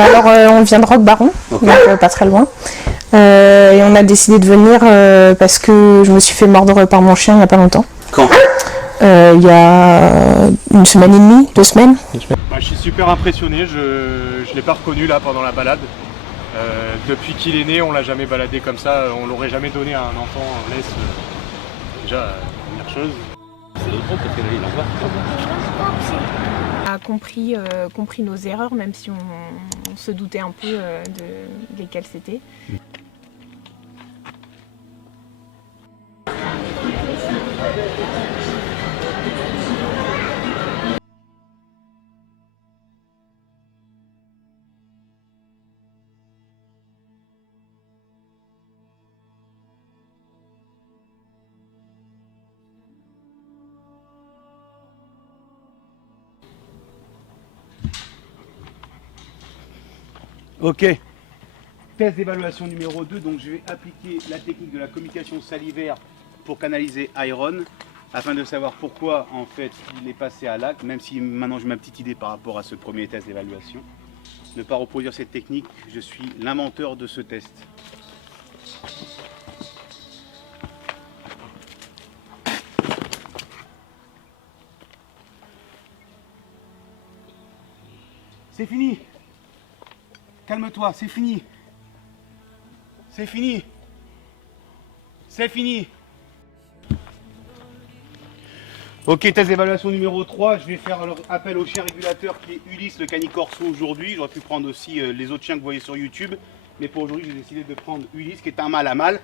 On vient de Roquebaron, Okay. donc pas très loin. Et on a décidé de venir parce que je me suis fait mordre par mon chien il n'y a pas longtemps. Quand? Il y a une semaine et demie, 2 semaines. Je suis super impressionné, je ne l'ai pas reconnu là pendant la balade. Depuis qu'il est né, on l'a jamais baladé comme ça, on l'aurait jamais donné à un enfant en laisse. Déjà, première chose. On a compris nos erreurs, même si on se doutait un peu de lesquelles c'était. Ok. Test d'évaluation numéro 2, donc je vais appliquer la technique de la communication salivaire pour canaliser Iron, afin de savoir pourquoi en fait il est passé à l'acte, même si maintenant j'ai ma petite idée par rapport à ce premier test d'évaluation. Ne pas reproduire cette technique, je suis l'inventeur de ce test. C'est fini. Calme-toi, c'est fini. C'est fini. C'est fini. Ok, test d'évaluation numéro 3. Je vais faire appel au chien régulateur qui est Ulysse, le canicorso aujourd'hui. J'aurais pu prendre aussi les autres chiens que vous voyez sur YouTube. Mais pour aujourd'hui, j'ai décidé de prendre Ulysse, qui est un mâle à mâle.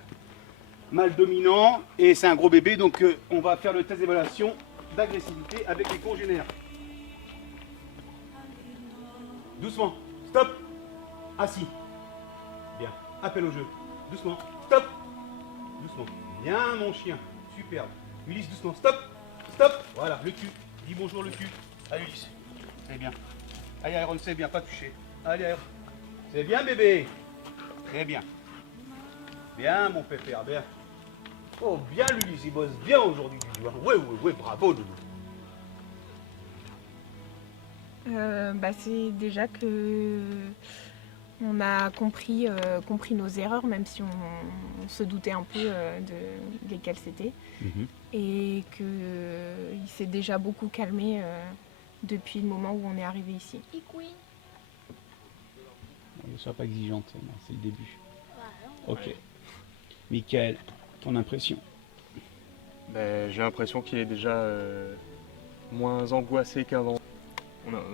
Mâle dominant. Et c'est un gros bébé. Donc on va faire le test d'évaluation d'agressivité avec les congénères. Doucement. Stop. Assis. Bien. Appel au jeu. Doucement. Stop. Doucement. Bien mon chien. Superbe. Ulysse, doucement. Stop. Stop. Voilà, le cul. Dis bonjour le cul. Allez Ulysse. C'est bien. Allez Iron, c'est bien. Pas touché. Allez Iron. C'est bien bébé. Très bien. Bien mon pépère. Bien. Oh bien l'Ulysse. Il bosse bien aujourd'hui. Ouais, bravo Loulou. C'est déjà que on a compris nos erreurs, même si on se doutait un peu de lesquelles c'était. Et qu'il s'est déjà beaucoup calmé depuis le moment où on est arrivé ici. Ne sois pas exigeante, c'est le début. Ok. Michael, ton impression? J'ai l'impression qu'il est déjà moins angoissé qu'avant.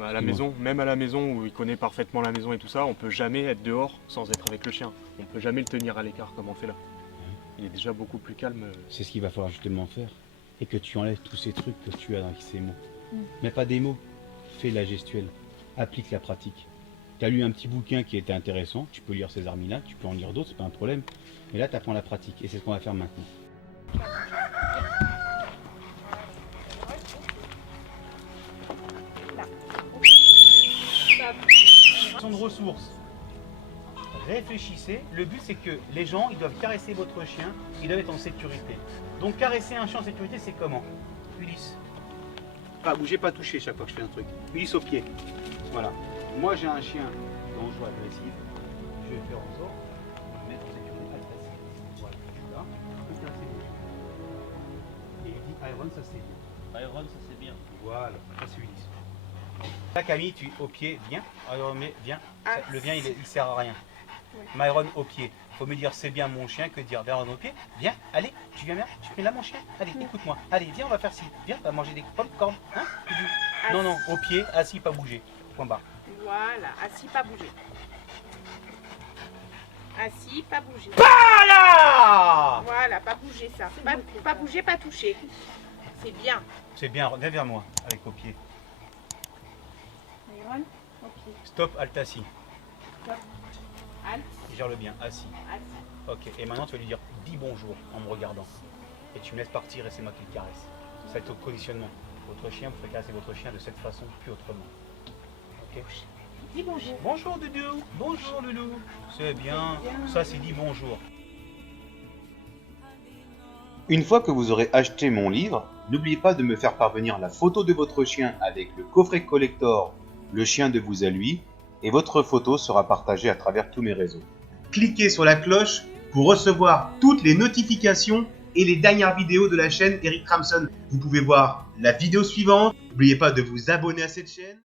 À la maison, même à la maison où il connaît parfaitement la maison et tout ça, on peut jamais être dehors sans être avec le chien. On peut jamais le tenir à l'écart comme on fait là. Il est déjà beaucoup plus calme. C'est ce qu'il va falloir justement faire. Et que tu enlèves tous ces trucs que tu as dans ces mots. Mais pas des mots. Fais la gestuelle. Applique la pratique. Tu as lu un petit bouquin qui était intéressant. Tu peux lire César Millat, tu peux en lire d'autres, c'est pas un problème. Mais là, tu apprends la pratique. Et c'est ce qu'on va faire maintenant. De ressources. Réfléchissez. Le but c'est que les gens ils doivent caresser votre chien, ils doivent être en sécurité. Donc caresser un chien en sécurité c'est comment? Ulysse. Pas bouger, pas toucher chaque fois que je fais un truc. Ulysse au pied. Voilà. Moi j'ai un chien dangereux agressif. Je vais faire en sorte de le mettre en sécurité agressive. Voilà, je suis là. Je peux caresser mon chien. Et il dit Iron ça c'est bien. Iron ça c'est bien. Voilà, ça c'est Ulysse. Là Camille, tu au pied, viens. Alors mais viens. Le vient il sert à rien. Myron au pied. Faut me dire c'est bien mon chien que dire Myron au pied. Viens, allez, tu viens bien. Tu fais là mon chien. Allez, écoute-moi. Allez, viens, on va faire ci. Viens, on va manger des popcorn. Hein? Non, non, au pied, assis, pas bouger. Point barre. Voilà, assis, pas bouger. Assis, pas bouger. Voilà. Voilà, pas bouger ça. Pas bouger, pas toucher. C'est bien. C'est bien, viens vers moi avec au pied. Myron, au pied. Stop, alt assis. Stop. Alt. Gère-le bien, assis. Assis. Ok, et maintenant tu vas lui dire dis bonjour en me regardant. Et tu me laisses partir et c'est moi qui le caresse. Ça va être au conditionnement. Votre chien, vous pouvez caresser votre chien de cette façon, plus autrement. Ok. Dis bonjour. Bonjour Doudou. Bonjour Loulou. C'est bien. Ça c'est dit bonjour. Une fois que vous aurez acheté mon livre, n'oubliez pas de me faire parvenir la photo de votre chien avec le coffret collector Le chien de vous à lui et votre photo sera partagée à travers tous mes réseaux. Cliquez sur la cloche pour recevoir toutes les notifications et les dernières vidéos de la chaîne Eric Ramson. Vous pouvez voir la vidéo suivante. N'oubliez pas de vous abonner à cette chaîne.